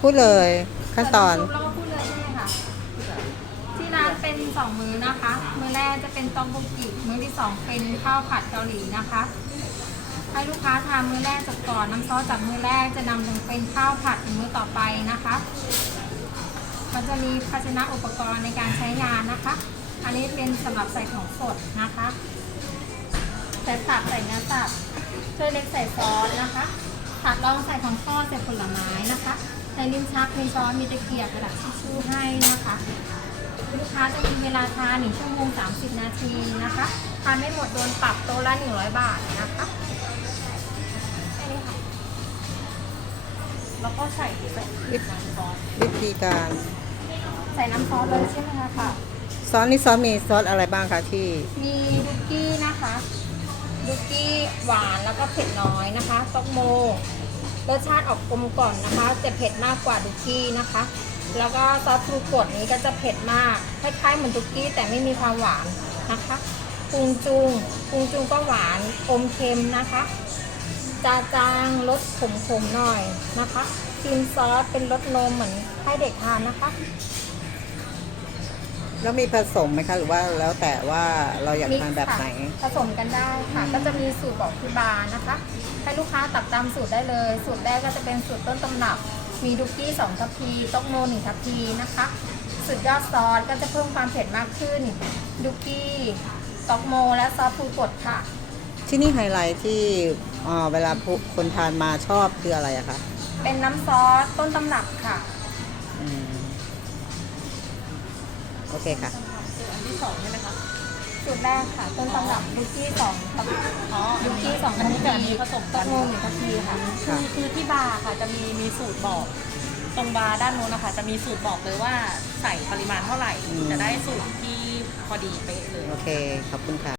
พูดเลยขั้นตอน เปิดำซุปแล้วก็พูดเลยใช่ไหมคะที่ร้านเป็นสองมื้อนะคะ มื้อแรกจะเป็นตองบุกิมื้อที่สองเป็นข้าวผัดเกาหลีนะคะ ให้ลูกค้าทานมื้อแรกจบก่อนน้ำซอสจากมื้อแรกจะนำลงเป็นข้าวผัดมื้อต่อไปนะคะก็จะมีภาชนะอุปกรณ์ในการใช้งานนะคะ อันนี้เป็นสำหรับใส่ของสดนะคะ ใส่ผักใส่เนื้อสัตว์ช่วยเล็กใส่ซอสนะคะ ผัดลองใส่ของทอดใส่ผลไม้นะคะในลิ้นชักมีช้อนมีตะเกียบกระดาษทิชชู่ให้นะคะ ลูกค้าจะมีเวลาทาน1ชั่วโมง 30 นาทีนะคะทานไม่หมดโดนปรับโต๊ะละ 100 บาทนะคะแค่นี้ค่ะแล้วก็ใส่ใส่วิวิธีการ ใส่น้ำซอสเลยใช่ไหมคะค่ะซอสนี่ซอสมีซอสอะไรบ้างคะที่ มีดุกกี้นะคะ ดุกกี้หวานแล้วก็เผ็ดน้อยนะคะต๊อกโมรสชาติออกกลมกล่อมนะคะ จะเผ็ดมากกว่าดุกกี้นะคะ แล้วก็ซอสฟรูกดนี้ก็จะเผ็ดมากคล้ายๆเหมือนดุกกี้แต่ไม่มีความหวานนะคะปรุงจุงปรุงจุงก็หวานอมเค็มนะคะจาจางรสขมๆหน่อยนะคะครีมซอสเป็นรสนมเหมือนให้เด็กทานนะคะ แล้วมีผสมไหมคะหรือว่าแล้วแต่ว่าเราอยากทานแบบไหน ผสมกันได้ค่ะ ก็จะมีสูตรบอกที่บาร์นะคะ ให้ลูกค้าตักตามสูตรได้เลย สูตรแรกก็จะเป็นสูตรต้นตำรับ มีดุกกี้2ทัพพีต๊อกโม1ทัพพีนะคะสุดยอดซอสก็จะเพิ่มความเผ็ดมากขึ้น ดุกกี้ต๊อกโม และซอสฟูกดค่ะ ที่นี่ไฮไลท์ที่เอ่อเวลาผู้คนทานมาชอบคืออะไรอะคะ เป็นน้ำซอสต้นตำรับค่ะ อืมโอเคค่ะอันที่สองใช่ไหมคะสูตรแรกค่ะต้นตำรับดุกกี้2ทัพอ๋อดุกกี้2อัทันพนี้พีกับอันนี้ผสมต๊กัอนกโม1ทัพพีค่ะคือคือที่บาร์ค่ะจะมีมีสูตรบอก ตรงบาร์ด้านโน้นนะคะจะมีสูตรบอกเลยว่าใส่ปริมาณเท่าไหร่อืมจะได้สูตรที่พอดีเป๊ะเลย โอเค ขอบคุณค่ะ